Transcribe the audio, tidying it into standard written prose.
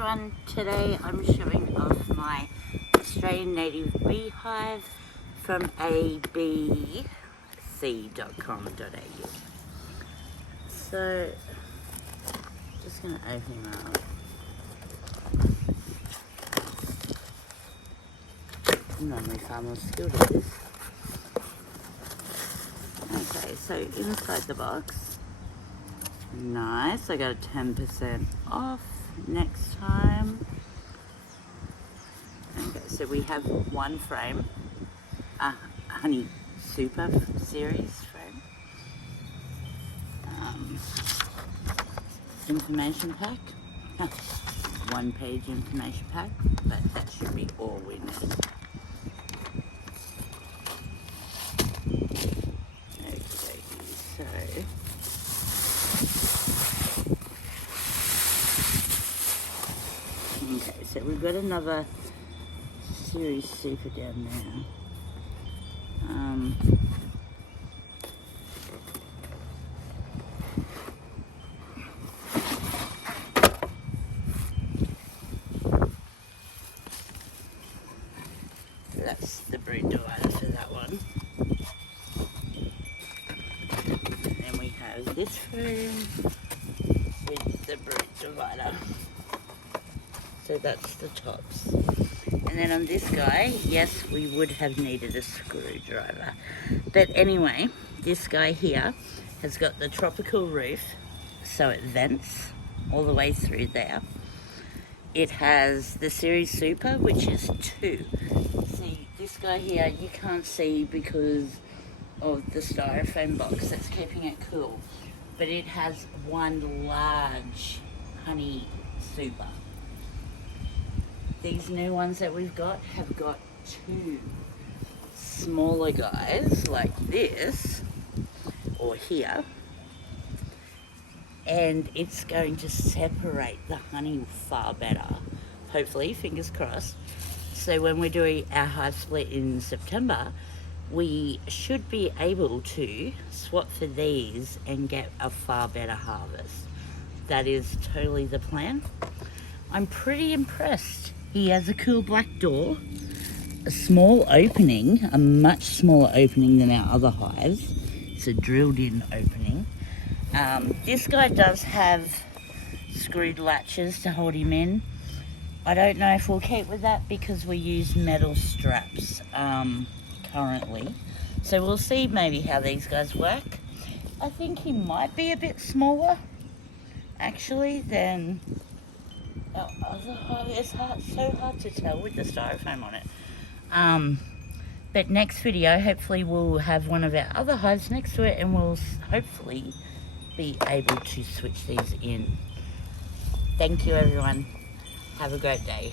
everyone, today I'm showing off my Australian native beehive from ABeeC.com.au. So, just going to open them up. I'm normally far more skilled at this. Okay, so inside the box, nice, I got a 10% off next time. Okay, so we have one frame, a Honey Super series frame, information pack, one page information pack, but that should be all we need. Okay, so we've got another series super down there. That's the brood divider for that one. And then we have this room with the brood divider. So that's the tops. And then on this guy, yes, we would have needed a screwdriver. But anyway, this guy here has got the tropical roof, so it vents all the way through there. It has the Series Super, which is 2. See, this guy here, you can't see because of the styrofoam box that's keeping it cool. But it has one large Honey Super. These new ones that we've got have got 2 smaller guys like this, or here, and it's going to separate the honey far better, hopefully, fingers crossed. So when we're doing our hive split in September, we should be able to swap for these and get a far better harvest. That is totally the plan. I'm pretty impressed. He has a cool black door, a small opening, a much smaller opening than our other hives. It's a drilled in opening. This guy does have screwed latches to hold him in. I don't know if we'll keep with that because we use metal straps currently. So we'll see maybe how these guys work. I think he might be a bit smaller actually than our other hive. It's so hard to tell with the styrofoam on it. But next video, hopefully we'll have one of our other hives next to it and we'll hopefully be able to switch these in. Thank you everyone. Have a great day.